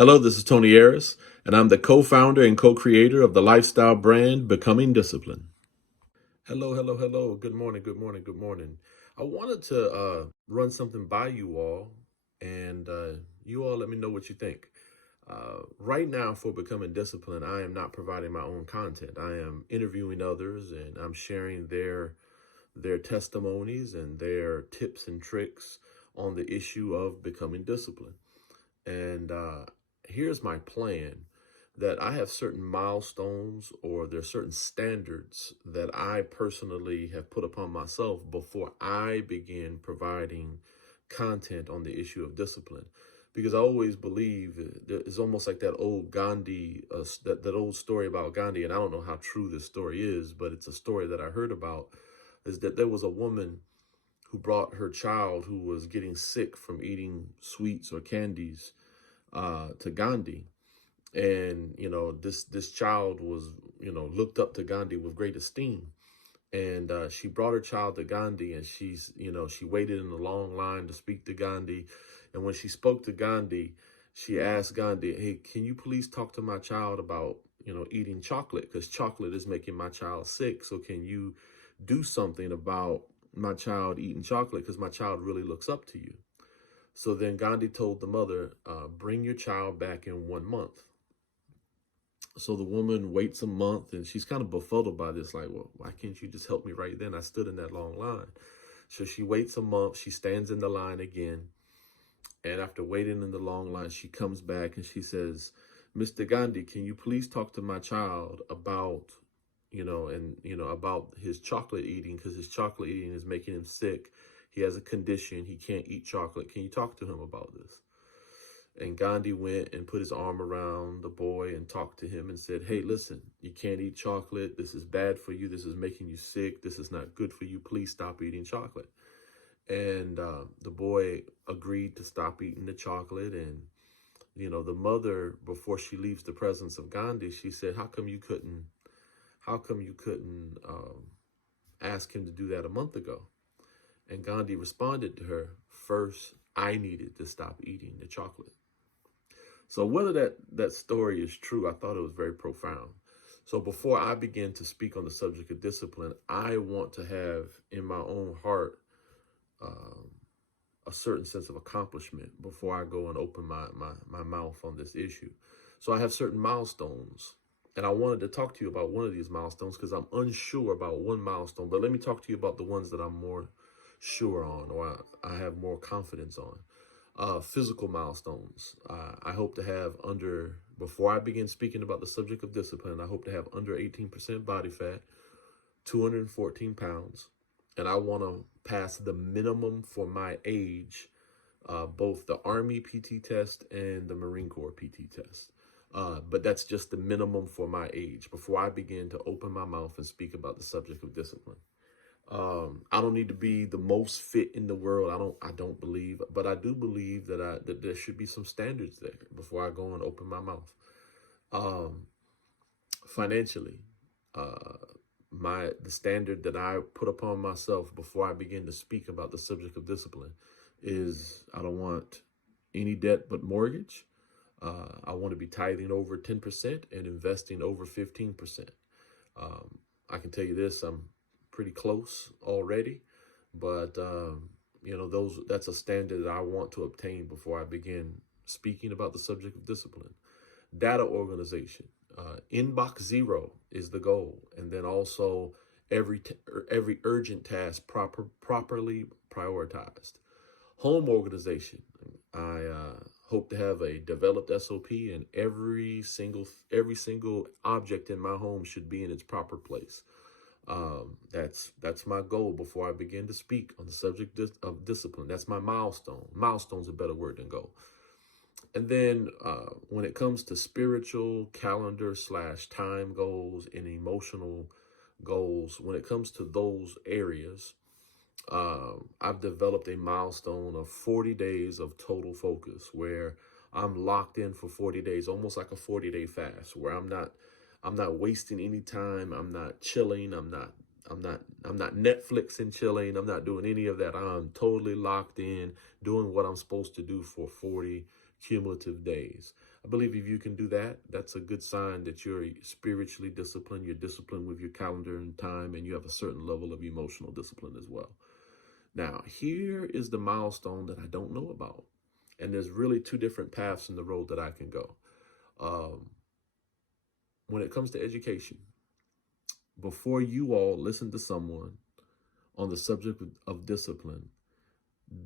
Hello, this is Tony Harris, and I'm the co founder and co creator of the lifestyle brand Becoming Discipline. Hello, hello, hello. Good morning, good morning, good morning. I wanted to run something by you all, and you all let me know what you think. Right now, for Becoming Discipline, I am not providing my own content. I am interviewing others, and I'm sharing their testimonies and their tips and tricks on the issue of becoming disciplined. And here's my plan that I have certain milestones or there's certain standards that I personally have put upon myself before I begin providing content on the issue of discipline. Because I always believe it's almost like that old Gandhi, that old story about Gandhi. And I don't know how true this story is, but it's a story that I heard about, is that there was a woman who brought her child who was getting sick from eating sweets or candies to Gandhi. And this child was looked up to Gandhi with great esteem. And she brought her child to Gandhi, and she waited in a long line to speak to Gandhi. And when she spoke to Gandhi, she asked Gandhi, "Hey, can you please talk to my child about eating chocolate, because chocolate is making my child sick. So can you do something about my child eating chocolate, because my child really looks up to you?" So then Gandhi told the mother, "Bring your child back in 1 month." So the woman waits a month, and she's kind of befuddled by this, like, "Well, why can't you just help me right then? I stood in that long line." So she waits a month, she stands in the line again. And after waiting in the long line, she comes back and she says, "Mr. Gandhi, can you please talk to my child about, about his chocolate eating, because his chocolate eating is making him sick. He has a condition. He can't eat chocolate. Can you talk to him about this?" And Gandhi went and put his arm around the boy and talked to him and said, "Hey, listen, you can't eat chocolate. This is bad for you. This is making you sick. This is not good for you. Please stop eating chocolate." And the boy agreed to stop eating the chocolate. And, the mother, before she leaves the presence of Gandhi, she said, how come you couldn't ask him to do that a month ago?" And Gandhi responded to her, "First, I needed to stop eating the chocolate." So whether that story is true, I thought it was very profound. So before I begin to speak on the subject of discipline, I want to have in my own heart um, a certain sense of accomplishment before I go and open my mouth on this issue. So I have certain milestones. And I wanted to talk to you about one of these milestones because I'm unsure about one milestone. But let me talk to you about the ones that I'm more sure on, or I have more confidence on. Physical milestones. I hope to have before I begin speaking about the subject of discipline, I hope to have under 18% body fat, 214 pounds, and I want to pass the minimum for my age, both the Army PT test and the Marine Corps PT test. But that's just the minimum for my age before I begin to open my mouth and speak about the subject of discipline. I don't need to be the most fit in the world. I don't believe, but I do believe that there should be some standards there before I go and open my mouth. Um, Financially, uh, the standard that I put upon myself before I begin to speak about the subject of discipline is I don't want any debt but mortgage. I want to be tithing over 10% and investing over 15%. Um, I can tell you this, I'm pretty close already, but that's a standard that I want to obtain before I begin speaking about the subject of discipline. Data organization, inbox zero is the goal, and then also every urgent task properly prioritized. Home organization, I hope to have a developed SOP, and every single object in my home should be in its proper place. That's my goal before I begin to speak on the subject of discipline. That's my milestone. Milestone's a better word than goal. And then when it comes to spiritual calendar / time goals and emotional goals, when it comes to those areas, I've developed a milestone of 40 days of total focus where I'm locked in for 40 days, almost like a 40-day fast, where I'm not wasting any time. I'm not chilling. I'm not Netflix and chilling. I'm not doing any of that. I'm totally locked in, doing what I'm supposed to do for 40 cumulative days. I believe if you can do that, that's a good sign that you're spiritually disciplined, you're disciplined with your calendar and time, and you have a certain level of emotional discipline as well. Now, here is the milestone that I don't know about. And there's really two different paths in the road that I can go. Um, when it comes to education, before you all listen to someone on the subject of discipline,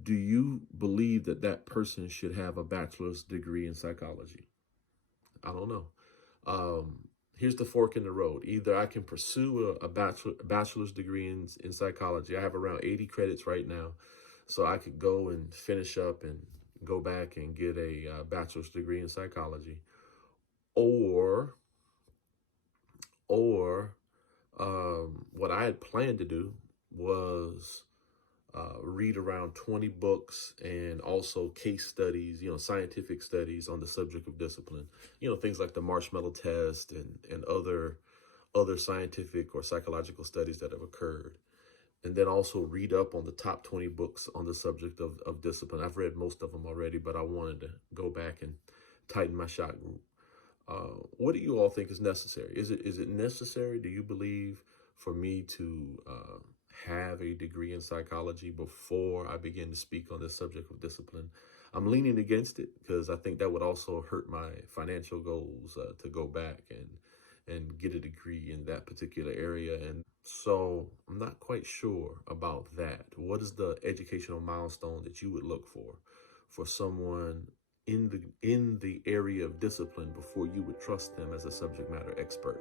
do you believe that that person should have a bachelor's degree in psychology? I don't know. Here's the fork in the road. Either I can pursue a bachelor's degree in psychology. I have around 80 credits right now. So I could go and finish up and go back and get a bachelor's degree in psychology. Or what I had planned to do was read around 20 books and also case studies, scientific studies on the subject of discipline, things like the marshmallow test and other scientific or psychological studies that have occurred. And then also read up on the top 20 books on the subject of discipline. I've read most of them already, but I wanted to go back and tighten my shot group. What do you all think is necessary? Is it necessary, do you believe, for me to have a degree in psychology before I begin to speak on this subject of discipline? I'm leaning against it because I think that would also hurt my financial goals to go back and get a degree in that particular area. And so I'm not quite sure about that. What is the educational milestone that you would look for someone in the area of discipline before you would trust them as a subject matter expert?